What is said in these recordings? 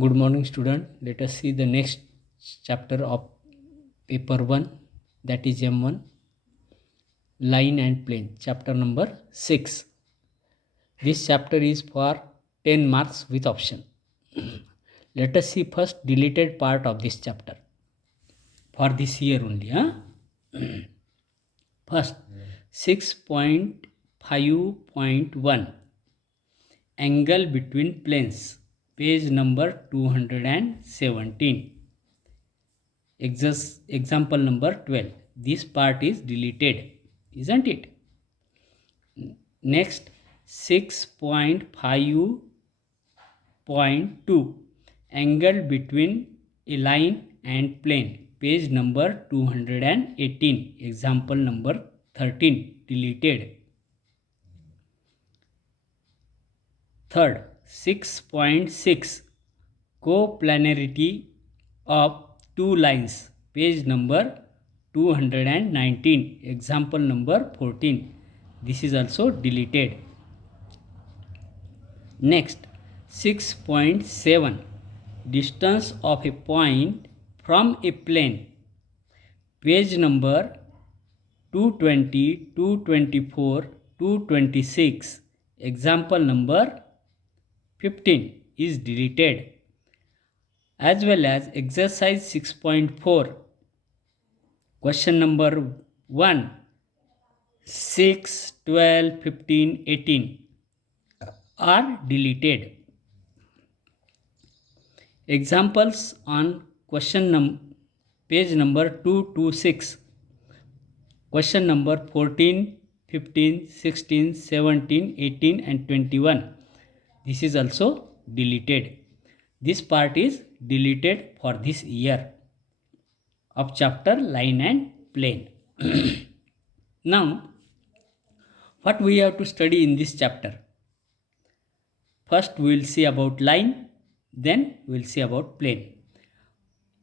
Good morning, student. Let us see the next chapter of paper 1, that is M1, line and plane, chapter number 6. This chapter is for 10 marks with option. Let us see first deleted part of this chapter for this year only. First, 6.5.1, angle between planes, page number 217. Example number 12. This part is deleted, isn't it? Next, 6.5.2, angle between a line and plane, page number 218. Example number 13, deleted. Third, 6.6, coplanarity of two lines, page number 219. Example number 14. This is also deleted. Next, 6.7, distance of a point from a plane, page number 220, 224, 226. Example number 15 is deleted. As well as exercise 6.4, question number 1, 6, 12, 15, 18 are deleted. Examples on page number 226, question number 14, 15, 16, 17, 18 and 21. This is also deleted. This part is deleted for this year of chapter line and plane. Now, what we have to study in this chapter? First we will see about line, then we will see about plane.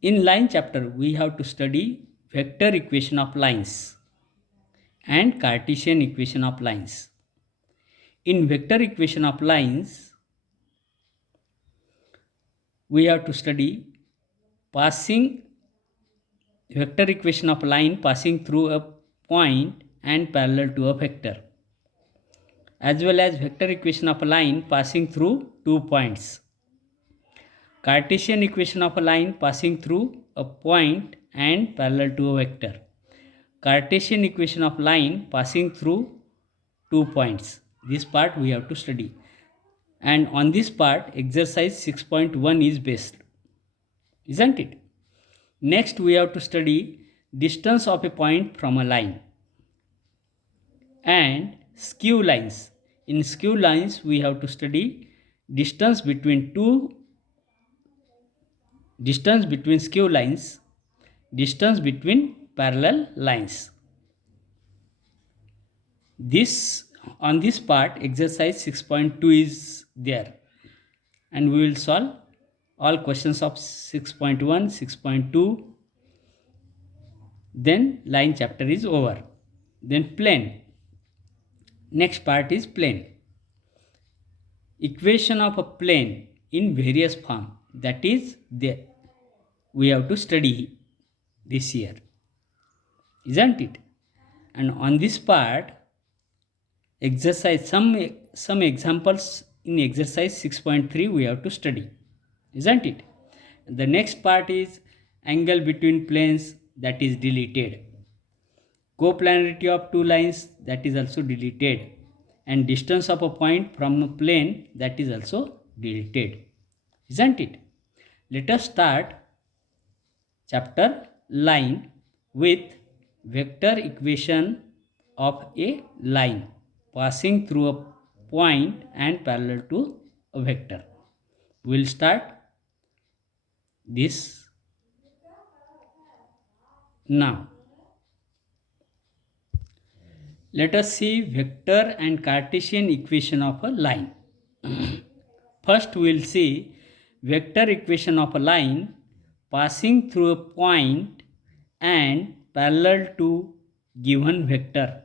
In line chapter we have to study vector equation of lines and Cartesian equation of lines. In vector equation of lines we have to study vector equation of line passing through a point and parallel to a vector, as well as vector equation of a line passing through 2 points. Cartesian equation of a line passing through a point and parallel to a vector. Cartesian equation of line passing through 2 points. This part we have to study. And on this part, exercise 6.1 is based, isn't it? Next, we have to study distance of a point from a line and skew lines. In skew lines, we have to study distance between skew lines, distance between parallel lines. On this part, exercise 6.2 is there, and we will solve all questions of 6.1, 6.2. Then line chapter is over. Then plane. Next part is plane. Equation of a plane in various form, that is there. We have to study this year, isn't it? And on this part, exercise some examples in exercise 6.3 we have to study, isn't it? The next part is angle between planes, that is deleted. Coplanarity of two lines, that is also deleted. And distance of a point from a plane, that is also deleted, isn't it? Let us start chapter line with vector equation of a line passing through a point and parallel to a vector. We will start this now. Let us see vector and Cartesian equation of a line. First we will see vector equation of a line passing through a point and parallel to given vector,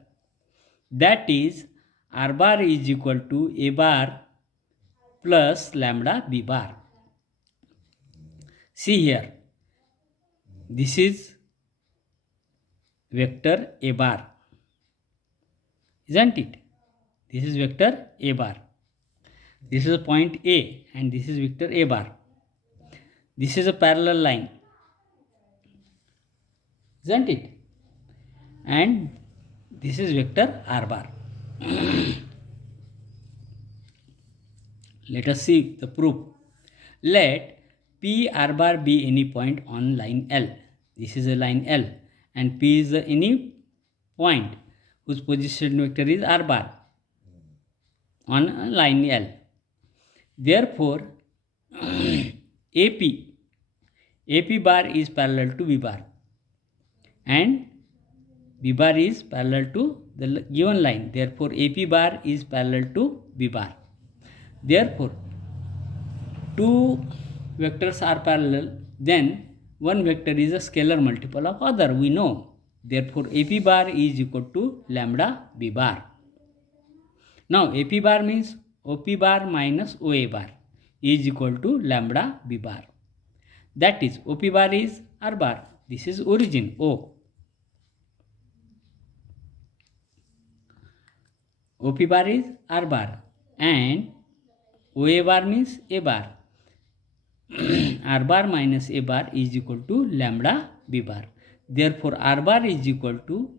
that is r bar is equal to a bar plus lambda b bar. See here, this is vector A bar, isn't it? This is vector A bar. This is a point A and this is vector A bar. This is a parallel line, isn't it? And this is vector R bar. Let us see the proof. Let P R bar be any point on line L. This is a line L and P is any point whose position vector is R bar on a line L. Therefore, AP bar is parallel to B bar and B bar is parallel to the given line. Therefore, AP bar is parallel to B bar. Therefore, two vectors are parallel, then one vector is a scalar multiple of other, we know. Therefore, AP bar is equal to lambda B bar. Now, AP bar means OP bar minus OA bar is equal to lambda B bar. That is, OP bar is R bar. This is origin O. OP bar is R bar and OA bar means A bar. R bar minus A bar is equal to lambda B bar. Therefore, R bar is equal to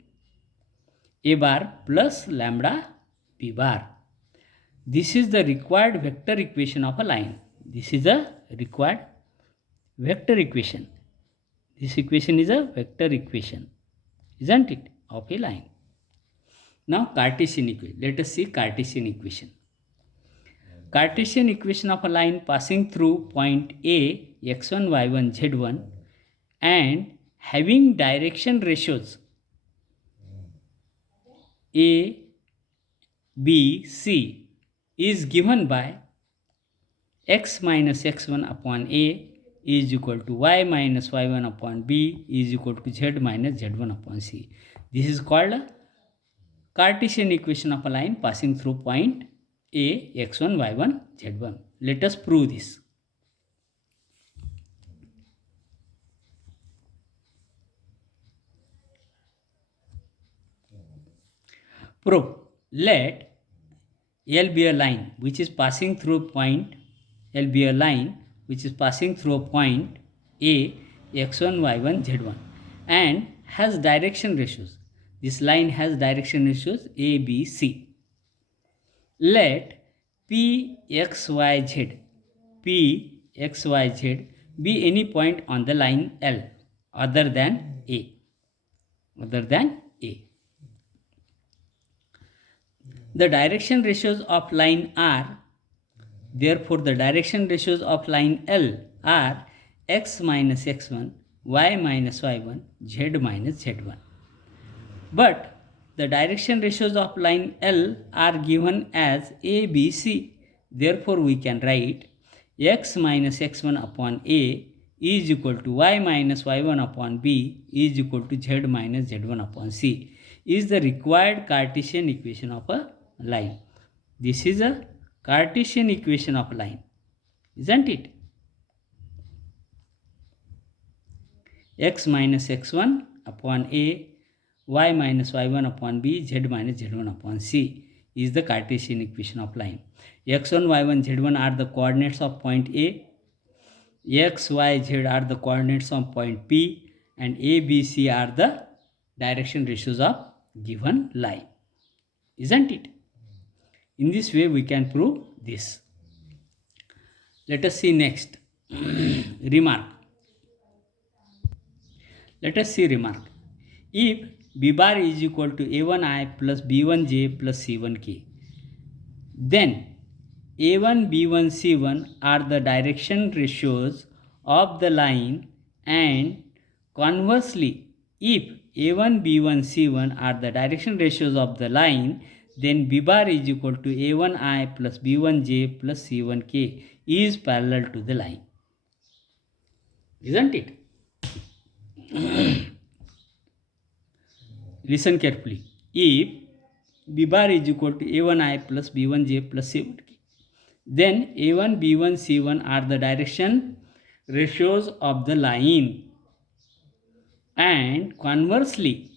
A bar plus lambda B bar. This is the required vector equation of a line. This is a required vector equation. This equation is a vector equation, isn't it, of a line. Now, Cartesian equation. Let us see Cartesian equation. Cartesian equation of a line passing through point A, x1, y1, z1 and having direction ratios A, B, C is given by x minus x1 upon A is equal to y minus y1 upon B is equal to z minus z1 upon C. This is called a Cartesian equation of a line passing through point A, x1, y1, z1. Let us prove this. Proof. Let L be a line which is passing through point L be a line which is passing through a point A, x1, y1, z1 and has direction ratios. This line has direction ratios A, B, C. Let P, X, Y, Z be any point on the line L other than A. The direction ratios of line R, therefore the direction ratios of line L are x minus x1, y minus y1, z minus z1. But the direction ratios of line L are given as A, B, C. Therefore, we can write x minus x1 upon A is equal to y minus y1 upon B is equal to z minus z1 upon C is the required Cartesian equation of a line. This is a Cartesian equation of a line, isn't it? X minus x1 upon A, y minus y1 upon B, z minus z1 upon C is the Cartesian equation of line. x1, y1, z1 are the coordinates of point A, x, y, z are the coordinates of point P and A, B, C are the direction ratios of given line, isn't it? In this way we can prove this. Let us see next. Remark. Let us see remark. If B bar is equal to A1I plus B1J plus C1K, then A1, B1, C1 are the direction ratios of the line and conversely, if A1, B1, C1 are the direction ratios of the line, then B bar is equal to A1I plus B1J plus C1K is parallel to the line. Isn't it? Listen carefully. If B bar is equal to A1I plus B1J plus C1K, then A1, B1, C1 are the direction ratios of the line. And conversely,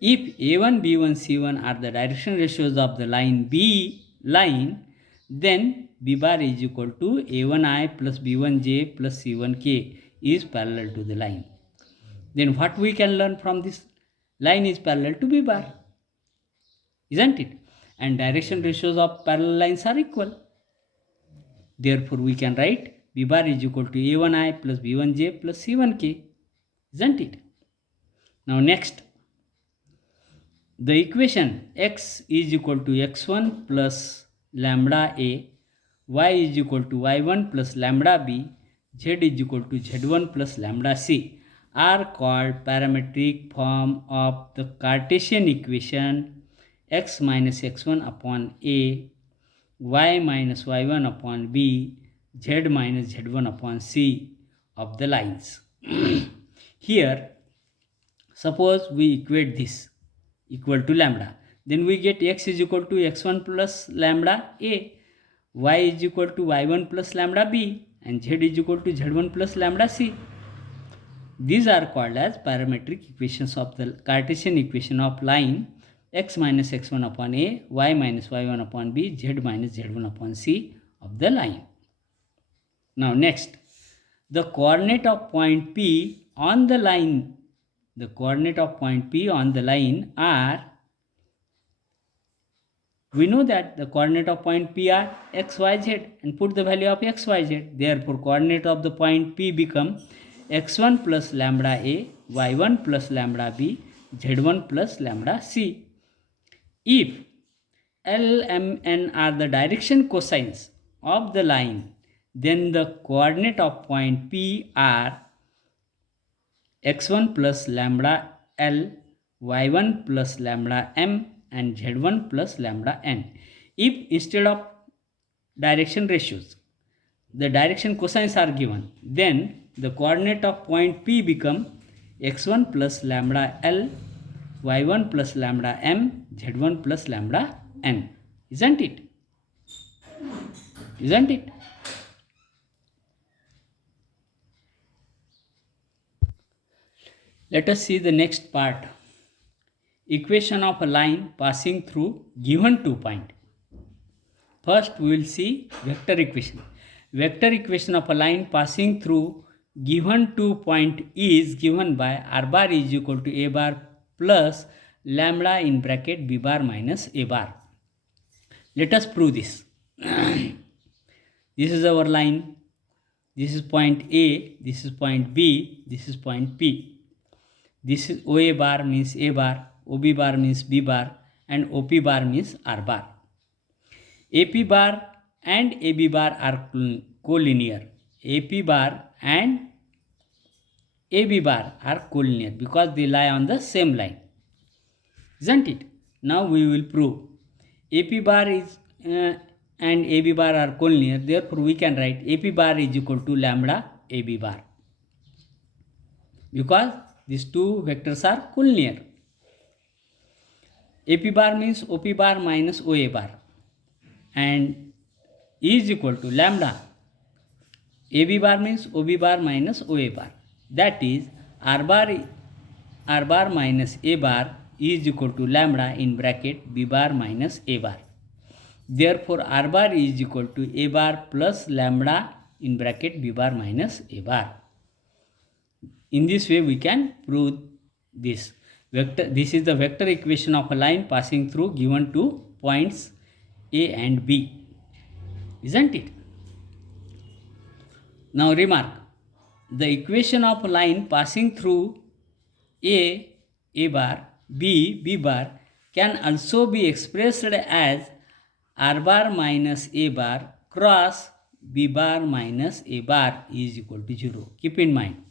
if A1, B1, C1 are the direction ratios of the line B line, then B bar is equal to A1I plus B1J plus C1K is parallel to the line. Then what we can learn from this? Line is parallel to B bar, isn't it? And direction ratios of parallel lines are equal. Therefore, we can write B bar is equal to A1I plus B1J plus C1K, isn't it? Now next, the equation x is equal to x1 plus lambda a, y is equal to y1 plus lambda b, z is equal to z1 plus lambda c are called parametric form of the Cartesian equation x minus x1 upon a, y minus y1 upon b, z minus z1 upon c of the lines. Here, suppose we equate this equal to lambda, then we get x is equal to x1 plus lambda a, y is equal to y1 plus lambda b, and z is equal to z1 plus lambda c. These are called as parametric equations of the Cartesian equation of line x minus x1 upon a, y minus y1 upon b, z minus z1 upon c of the line. Now next, the coordinate of point P on the line, the coordinate of point P on the line are, we know that the coordinate of point P are x, y, z, and put the value of x, y, z. Therefore, coordinate of the point P become x1 plus lambda a, y1 plus lambda b, z1 plus lambda c. If L, M, N are the direction cosines of the line, then the coordinate of point P are x1 plus lambda L, y1 plus lambda M, and z1 plus lambda n. If instead of direction ratios, the direction cosines are given, then the coordinate of point P become x1 plus lambda L, y1 plus lambda M, z1 plus lambda n. Isn't it? Isn't it? Let us see the next part. Equation of a line passing through given 2 point. First we will see vector equation. Vector equation of a line passing through given 2 point is given by r bar is equal to a bar plus lambda in bracket b bar minus a bar. Let us prove this. This is our line. This is point A, this is point B, this is point P. This is OA bar means A bar, OB bar means B bar, and OP bar means R bar. AP bar and AB bar are collinear. AP bar and AB bar are collinear because they lie on the same line. Isn't it? Now we will prove. AP bar is and AB bar are collinear. Therefore, we can write AP bar is equal to lambda AB bar, because these two vectors are collinear. AP bar means OP bar minus OA bar, and is equal to lambda. AB bar means OB bar minus OA bar. That is R bar minus A bar is equal to lambda in bracket B bar minus A bar. Therefore, R bar is equal to A bar plus lambda in bracket B bar minus A bar. In this way, we can prove this. This is the vector equation of a line passing through given 2 points A and B. Isn't it? Now remark, the equation of a line passing through A bar, B bar can also be expressed as R bar minus A bar cross B bar minus A bar is equal to 0. Keep in mind,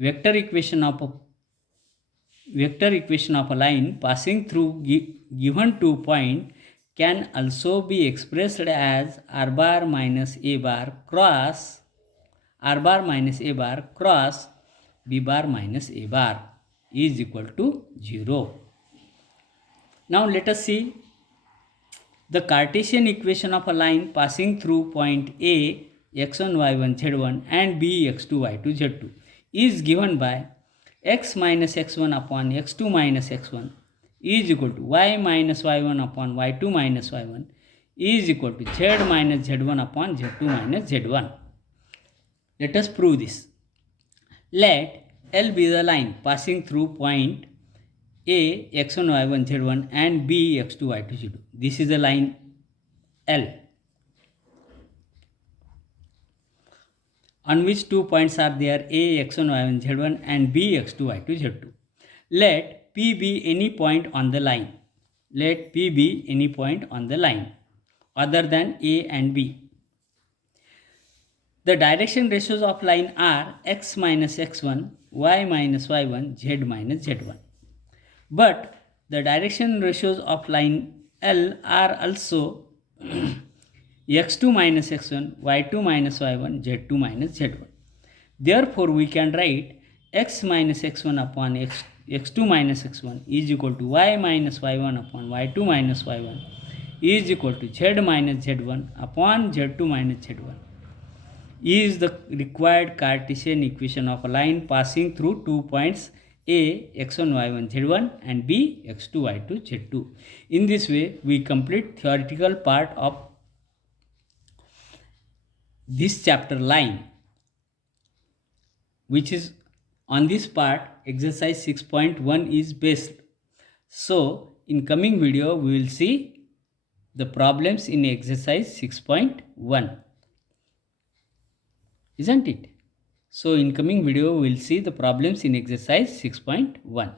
vector equation of a line passing through given 2 point can also be expressed as R bar minus A bar cross B bar minus A bar is equal to 0. Now let us see the Cartesian equation of a line passing through point A x1 y1 z1 and b x2 y2 z2 is given by x minus x1 upon x2 minus x1 is equal to y minus y1 upon y2 minus y1 is equal to z minus z1 upon z2 minus z1. Let us prove this. Let L be the line passing through point A x1 y1 z1 and B x2 y2 z2. This is the line L, on which 2 points are there, A x1 y1 z1 and B x2 y2 z2. Let P be any point on the line. Let P be any point on the line other than A and B. The direction ratios of line are x minus x1, y minus y1, z minus z1. But the direction ratios of line L are also x2 minus x1, y2 minus y1, z2 minus z1. Therefore, we can write x minus x1 upon x2 minus x1 is equal to y minus y1 upon y2 minus y1 is equal to z minus z1 upon z2 minus z1 is the required Cartesian equation of a line passing through 2 points A x1 y1 z1 and B x2 y2 z2. In this way, we complete theoretical part of this chapter line, which is on this part exercise 6.1 is based. So in coming video we will see the problems in exercise 6.1, isn't it? So in coming video we will see the problems in exercise 6.1.